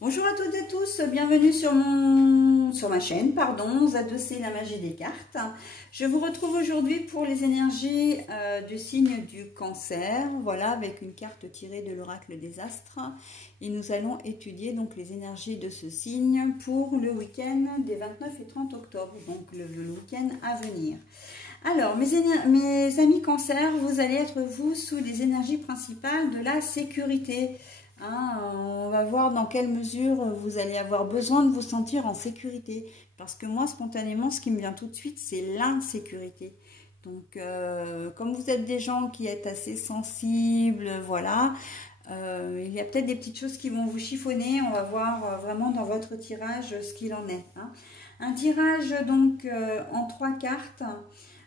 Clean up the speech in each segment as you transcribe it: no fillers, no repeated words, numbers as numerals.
Bonjour à toutes et tous, bienvenue sur ma chaîne, pardon, Z2C, la magie des cartes. Je vous retrouve aujourd'hui pour les énergies du signe du Cancer, voilà, avec une carte tirée de l'oracle des astres. Et nous allons étudier donc les énergies de ce signe pour le week-end des 29 et 30 octobre, donc le week-end à venir. Alors, mes amis Cancer, vous allez être vous sous les énergies principales de la sécurité. On va voir dans quelle mesure vous allez avoir besoin de vous sentir en sécurité. Parce que moi, spontanément, ce qui me vient tout de suite, c'est l'insécurité. Donc, comme vous êtes des gens qui êtes assez sensibles, voilà, il y a peut-être des petites choses qui vont vous chiffonner. On va voir vraiment dans votre tirage ce qu'il en est. Un tirage donc en 3 cartes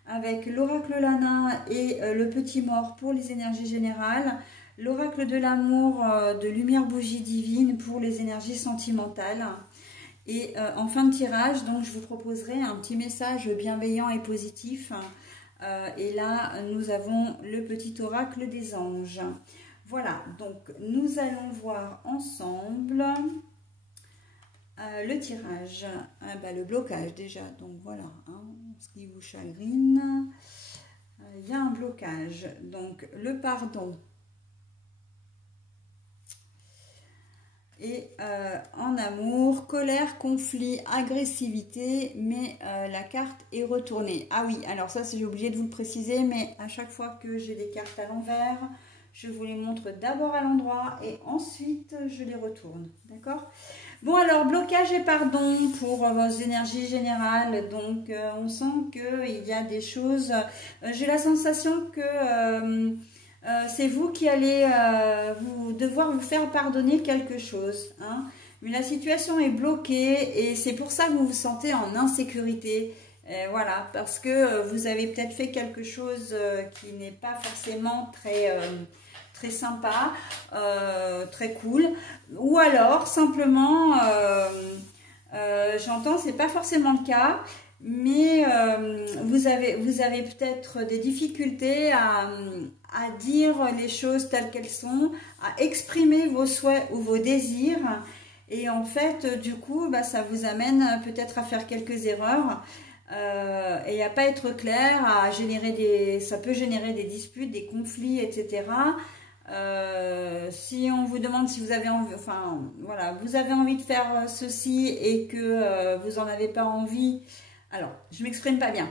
avec l'oracle Lana et le petit mort pour les énergies générales. L'oracle de l'amour de lumière bougie divine pour les énergies sentimentales. Et en fin de tirage, donc je vous proposerai un petit message bienveillant et positif. Et là, nous avons le petit oracle des anges. Voilà, donc nous allons voir ensemble le tirage, le blocage déjà. Donc voilà, ce qui vous chagrine, il y a un blocage. Donc le pardon. Et en amour, colère, conflit, agressivité, mais la carte est retournée. Ah oui, alors ça, j'ai oublié de vous le préciser, mais à chaque fois que j'ai des cartes à l'envers, je vous les montre d'abord à l'endroit et ensuite je les retourne. D'accord? Bon, alors, blocage et pardon pour vos énergies générales. Donc, on sent qu'il y a des choses... j'ai la sensation que... c'est vous qui allez devoir vous faire pardonner quelque chose. Mais la situation est bloquée et c'est pour ça que vous vous sentez en insécurité. Voilà, parce que vous avez peut-être fait quelque chose qui n'est pas forcément très sympa, très cool. Ou alors, simplement, j'entends, c'est pas forcément le cas. Mais vous avez peut-être des difficultés à dire les choses telles qu'elles sont, à exprimer vos souhaits ou vos désirs. Et en fait, du coup, ça vous amène peut-être à faire quelques erreurs et à pas être clair, à générer ça peut générer des disputes, des conflits, etc. Si on vous demande si vous avez envie, enfin voilà, vous avez envie de faire ceci et que vous n'en avez pas envie. Alors, je m'exprime pas bien.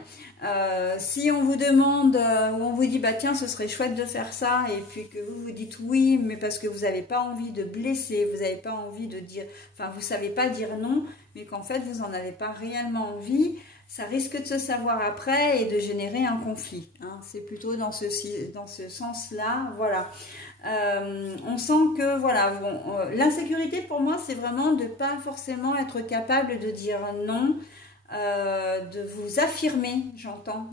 Si on vous demande ou on vous dit bah tiens, ce serait chouette de faire ça, et puis que vous vous dites oui, mais parce que vous n'avez pas envie de blesser, vous n'avez pas envie de dire, enfin vous savez pas dire non, mais qu'en fait vous n'en avez pas réellement envie, ça risque de se savoir après et de générer un conflit. C'est plutôt dans ce sens-là, voilà. On sent que voilà, l'insécurité pour moi c'est vraiment de pas forcément être capable de dire non. De vous affirmer, j'entends.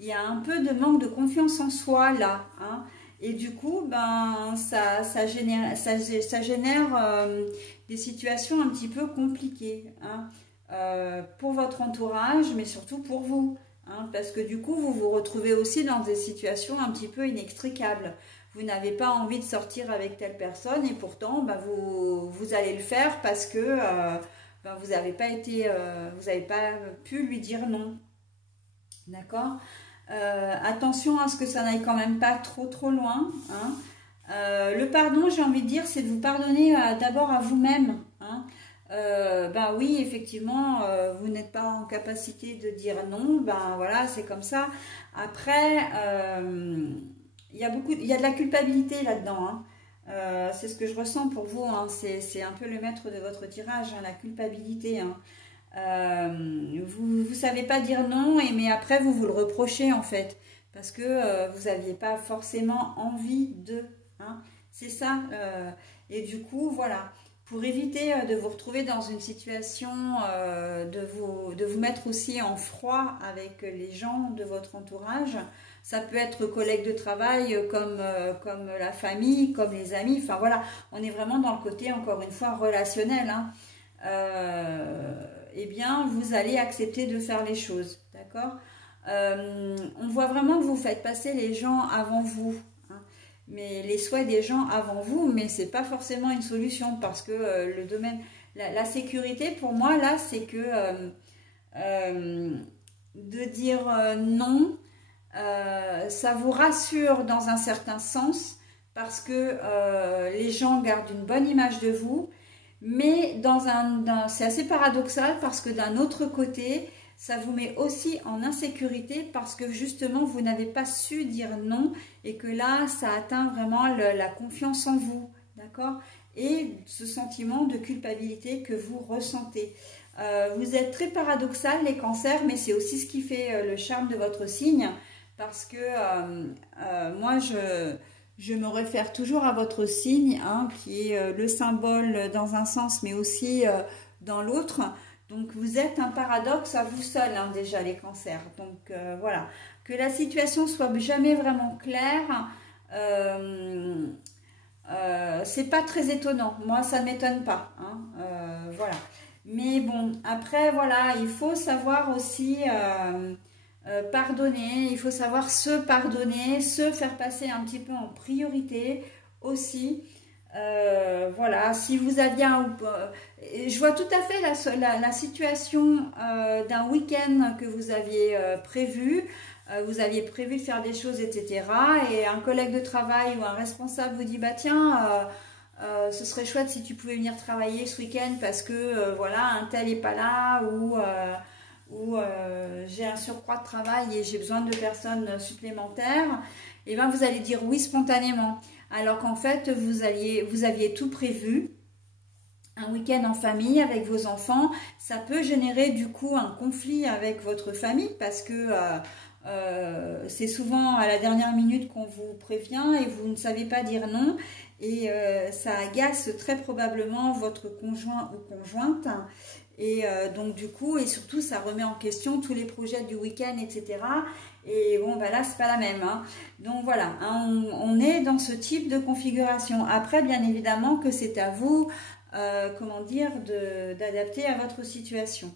Il y a un peu de manque de confiance en soi là. Et du coup, ça génère des situations un petit peu compliquées pour votre entourage, mais surtout pour vous. Parce que du coup, vous vous retrouvez aussi dans des situations un petit peu inextricables. Vous n'avez pas envie de sortir avec telle personne et pourtant, vous allez le faire parce que... vous n'avez pas pu lui dire non. D'accord? Attention à ce que ça n'aille quand même pas trop loin. Le pardon, j'ai envie de dire, c'est de vous pardonner d'abord à vous-même. Oui, effectivement, vous n'êtes pas en capacité de dire non. Voilà, c'est comme ça. Après, il y a de la culpabilité là-dedans. C'est ce que je ressens pour vous, c'est un peu le maître de votre tirage, la culpabilité. Vous ne savez pas dire non, mais après vous le reprochez en fait, parce que vous n'aviez pas forcément envie de. C'est ça. Et du coup, voilà, pour éviter de vous retrouver dans une situation de vous mettre aussi en froid avec les gens de votre entourage. Ça peut être collègues de travail, comme la famille, comme les amis. Enfin voilà, on est vraiment dans le côté, encore une fois, relationnel. Eh bien, vous allez accepter de faire les choses, d'accord? On voit vraiment que vous faites passer les gens avant vous. les souhaits des gens avant vous, mais c'est pas forcément une solution parce que le domaine, la sécurité pour moi là, c'est que de dire non, ça vous rassure dans un certain sens parce que les gens gardent une bonne image de vous, mais c'est assez paradoxal parce que d'un autre côté, ça vous met aussi en insécurité parce que justement, vous n'avez pas su dire non et que là, ça atteint vraiment la confiance en vous, d'accord? Et ce sentiment de culpabilité que vous ressentez. Vous êtes très paradoxal, les cancers, mais c'est aussi ce qui fait le charme de votre signe parce que moi, je me réfère toujours à votre signe, hein, qui est le symbole dans un sens, mais aussi dans l'autre. Donc, vous êtes un paradoxe à vous seul, hein, déjà, les cancers. Donc, voilà. Que la situation soit jamais vraiment claire, c'est pas très étonnant. Moi, ça ne m'étonne pas. Hein, voilà. Mais bon, après, voilà, il faut savoir aussi pardonner. Il faut savoir se pardonner, se faire passer un petit peu en priorité aussi. Voilà, si vous aviez je vois tout à fait la situation d'un week-end que vous aviez prévu. Vous aviez prévu de faire des choses, etc. Et un collègue de travail ou un responsable vous dit, bah tiens, ce serait chouette si tu pouvais venir travailler ce week-end parce que voilà, un tel n'est pas là ou j'ai un surcroît de travail et j'ai besoin de personnes supplémentaires. Et bien vous allez dire oui spontanément. Alors qu'en fait, vous aviez tout prévu, un week-end en famille avec vos enfants, ça peut générer du coup un conflit avec votre famille parce que c'est souvent à la dernière minute qu'on vous prévient et vous ne savez pas dire non et ça agace très probablement votre conjoint ou conjointe. Et donc du coup, et surtout ça remet en question tous les projets du week-end, etc. Et bon, ben là, c'est pas la même. Hein. Donc voilà, hein, on est dans ce type de configuration. Après, bien évidemment que c'est à vous, comment dire, d'adapter à votre situation.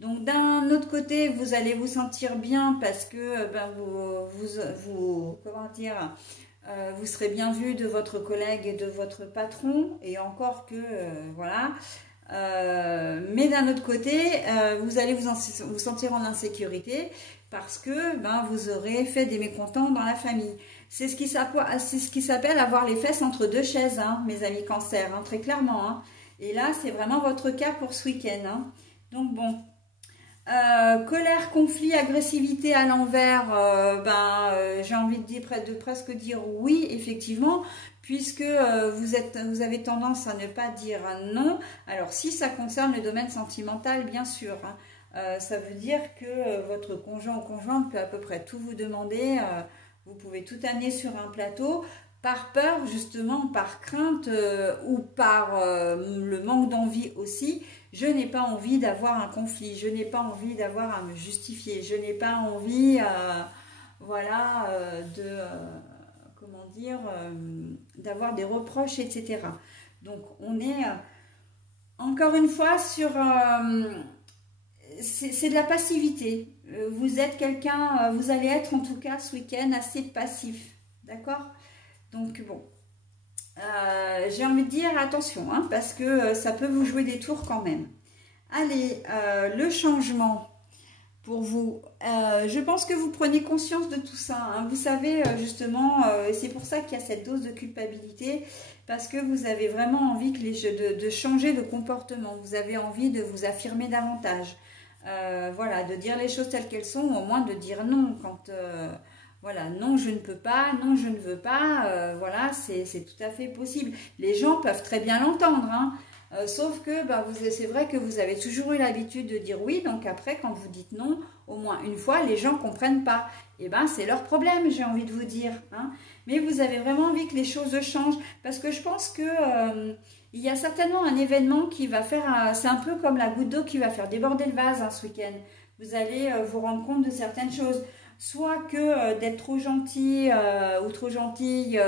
Donc d'un autre côté, vous allez vous sentir bien parce que ben, comment dire, vous serez bien vu de votre collègue et de votre patron. Et encore que, voilà. Mais d'un autre côté, vous allez vous sentir en insécurité parce que ben, vous aurez fait des mécontents dans la famille. C'est ce qui s'appelle avoir les fesses entre deux chaises, hein, mes amis cancer, hein, très clairement. Hein. Et là, c'est vraiment votre cas pour ce week-end. Hein. Donc bon, colère, conflit, agressivité à l'envers, j'ai envie de presque dire oui, effectivement, puisque vous avez tendance à ne pas dire non. Alors, si ça concerne le domaine sentimental, bien sûr, hein, ça veut dire que votre conjoint ou conjointe peut à peu près tout vous demander. Vous pouvez tout amener sur un plateau par peur, justement, par crainte ou par le manque d'envie aussi. Je n'ai pas envie d'avoir un conflit, je n'ai pas envie d'avoir à me justifier, je n'ai pas envie, voilà, comment dire, d'avoir des reproches, etc. Donc, on est, encore une fois, sur... c'est de la passivité. Vous êtes quelqu'un, vous allez être en tout cas ce week-end assez passif, d'accord? Donc, bon, j'ai envie de dire attention, hein, parce que ça peut vous jouer des tours quand même. Allez, le changement pour vous. Je pense que vous prenez conscience de tout ça. Hein. Vous savez, justement, c'est pour ça qu'il y a cette dose de culpabilité, parce que vous avez vraiment envie de changer de comportement. Vous avez envie de vous affirmer davantage. Voilà, de dire les choses telles qu'elles sont, au moins de dire non quand... voilà, non, je ne peux pas, non, je ne veux pas, voilà, c'est tout à fait possible. Les gens peuvent très bien l'entendre, hein, sauf que c'est vrai que vous avez toujours eu l'habitude de dire oui, donc après, quand vous dites non, au moins une fois, les gens ne comprennent pas. Et bien, c'est leur problème, j'ai envie de vous dire. Hein. Mais vous avez vraiment envie que les choses changent, parce que je pense que... il y a certainement un événement qui va faire, c'est un peu comme la goutte d'eau qui va faire déborder le vase hein, ce week-end. Vous allez vous rendre compte de certaines choses. Soit que d'être trop gentil ou trop gentille,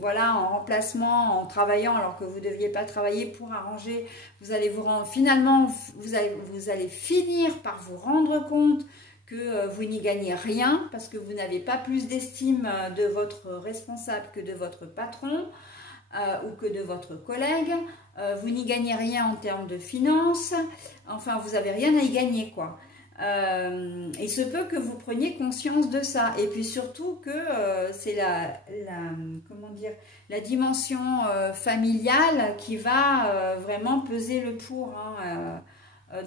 voilà, en remplacement, en travaillant alors que vous ne deviez pas travailler pour arranger, vous allez finalement, vous allez finir par vous rendre compte que vous n'y gagnez rien parce que vous n'avez pas plus d'estime de votre responsable que de votre patron ou que de votre collègue. Vous n'y gagnez rien en termes de finances. Enfin, vous n'avez rien à y gagner, quoi. Il se peut que vous preniez conscience de ça. Et puis surtout que c'est comment dire, la dimension familiale qui va vraiment peser le pour, hein,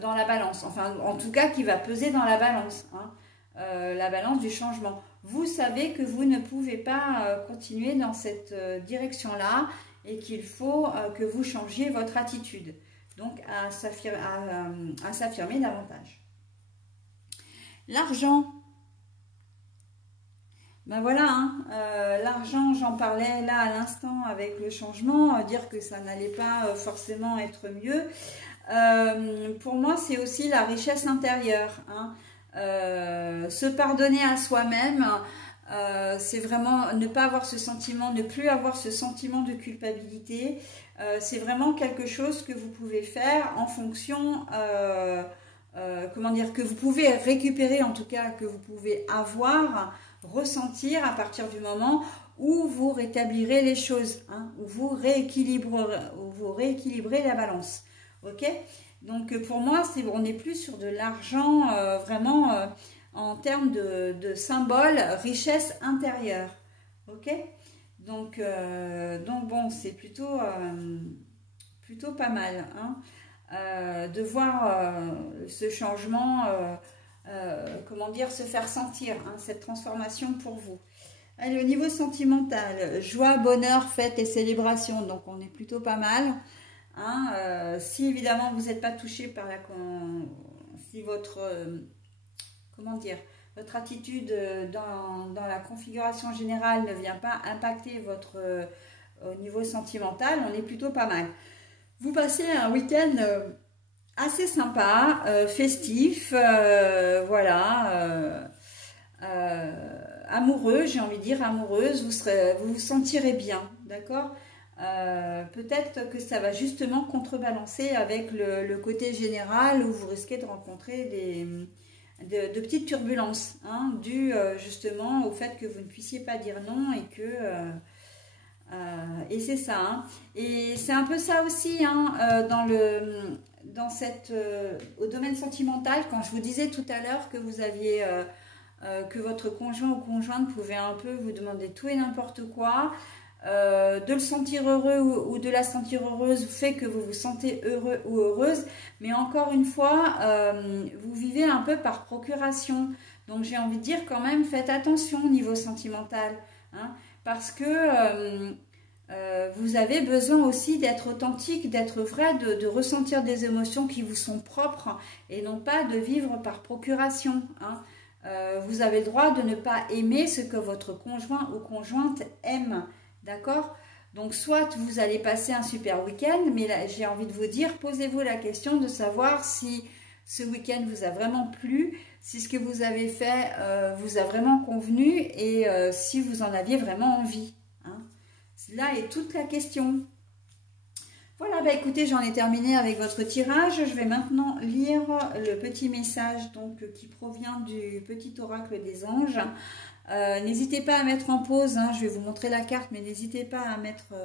dans la balance. Enfin, en tout cas, qui va peser dans la balance, hein, la balance du changement. Vous savez que vous ne pouvez pas continuer dans cette direction-là et qu'il faut que vous changiez votre attitude. Donc, à s'affirmer davantage. L'argent. Ben voilà, hein, l'argent, j'en parlais là à l'instant avec le changement, dire que ça n'allait pas forcément être mieux. Pour moi, c'est aussi la richesse intérieure, hein. Se pardonner à soi-même, c'est vraiment ne pas avoir ce sentiment, ne plus avoir ce sentiment de culpabilité. C'est vraiment quelque chose que vous pouvez faire en fonction, comment dire, que vous pouvez récupérer, en tout cas, que vous pouvez avoir, ressentir à partir du moment où vous rétablirez les choses, hein, où vous rééquilibrez la balance. Ok, donc pour moi, on n'est plus sur de l'argent vraiment en termes de symbole, richesse intérieure. Ok, donc bon, c'est plutôt pas mal, hein, de voir ce changement, comment dire, se faire sentir, hein, cette transformation pour vous. Allez, au niveau sentimental, joie, bonheur, fête et célébration, donc on est plutôt pas mal. Hein, si évidemment vous n'êtes pas touché par si votre comment dire, votre attitude dans la configuration générale ne vient pas impacter votre au niveau sentimental, on est plutôt pas mal. Vous passez un week-end assez sympa, festif, voilà, amoureux, j'ai envie de dire amoureuse, vous vous sentirez bien, d'accord. Peut-être que ça va justement contrebalancer avec le côté général où vous risquez de rencontrer de petites turbulences, hein, dues justement au fait que vous ne puissiez pas dire non et que et c'est ça, hein. Et c'est un peu ça aussi, hein, au domaine sentimental, quand je vous disais tout à l'heure que vous aviez que votre conjoint ou conjointe pouvait un peu vous demander tout et n'importe quoi. De le sentir heureux ou de la sentir heureuse fait que vous vous sentez heureux ou heureuse, mais encore une fois, vous vivez un peu par procuration. Donc j'ai envie de dire quand même, faites attention au niveau sentimental, hein, parce que vous avez besoin aussi d'être authentique, d'être vrai, de ressentir des émotions qui vous sont propres et non pas de vivre par procuration, hein. Vous avez le droit de ne pas aimer ce que votre conjoint ou conjointe aime. D'accord? Donc, soit vous allez passer un super week-end, mais là, j'ai envie de vous dire, posez-vous la question de savoir si ce week-end vous a vraiment plu, si ce que vous avez fait vous a vraiment convenu et si vous en aviez vraiment envie, hein. Là est toute la question. Voilà, bah écoutez, j'en ai terminé avec votre tirage. Je vais maintenant lire le petit message donc, qui provient du petit oracle des anges. N'hésitez pas à mettre en pause, hein, je vais vous montrer la carte, mais n'hésitez pas à mettre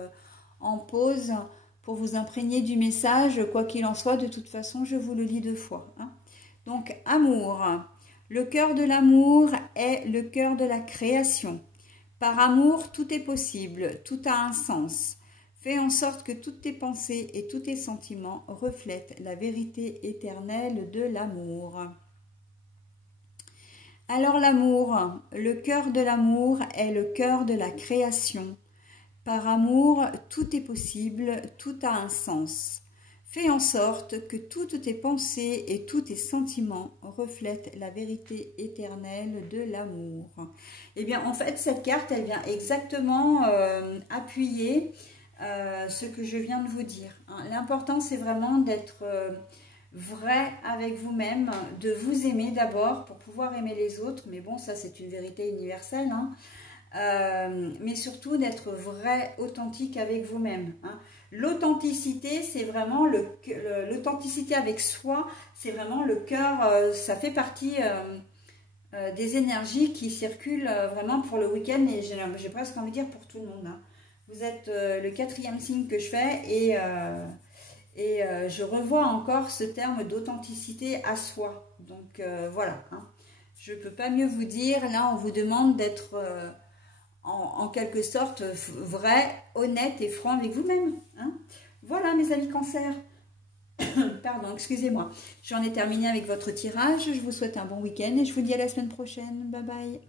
en pause pour vous imprégner du message. Quoi qu'il en soit, de toute façon, je vous le lis 2 fois, hein. Donc, amour. Le cœur de l'amour est le cœur de la création. Par amour, tout est possible, tout a un sens. Fais en sorte que toutes tes pensées et tous tes sentiments reflètent la vérité éternelle de l'amour. Alors l'amour, le cœur de l'amour est le cœur de la création. Par amour, tout est possible, tout a un sens. Fais en sorte que toutes tes pensées et tous tes sentiments reflètent la vérité éternelle de l'amour. Eh bien, en fait, cette carte, elle vient exactement appuyer ce que je viens de vous dire, hein. L'important, c'est vraiment d'être vrai avec vous-même, de vous aimer d'abord pour pouvoir aimer les autres. Mais bon, ça, c'est une vérité universelle, hein. Mais surtout d'être vrai, authentique avec vous-même, hein. L'authenticité, c'est vraiment l'authenticité avec soi, c'est vraiment le cœur, ça fait partie des énergies qui circulent vraiment pour le week-end et j'ai presque envie de dire pour tout le monde. Hein. Vous êtes le 4e signe que je fais et je revois encore ce terme d'authenticité à soi. Donc voilà, hein. Je ne peux pas mieux vous dire. Là, on vous demande d'être en quelque sorte vrai, honnête et franc avec vous-même. Hein. Voilà mes amis Cancer. Pardon, excusez-moi. J'en ai terminé avec votre tirage. Je vous souhaite un bon week-end et je vous dis à la semaine prochaine. Bye bye.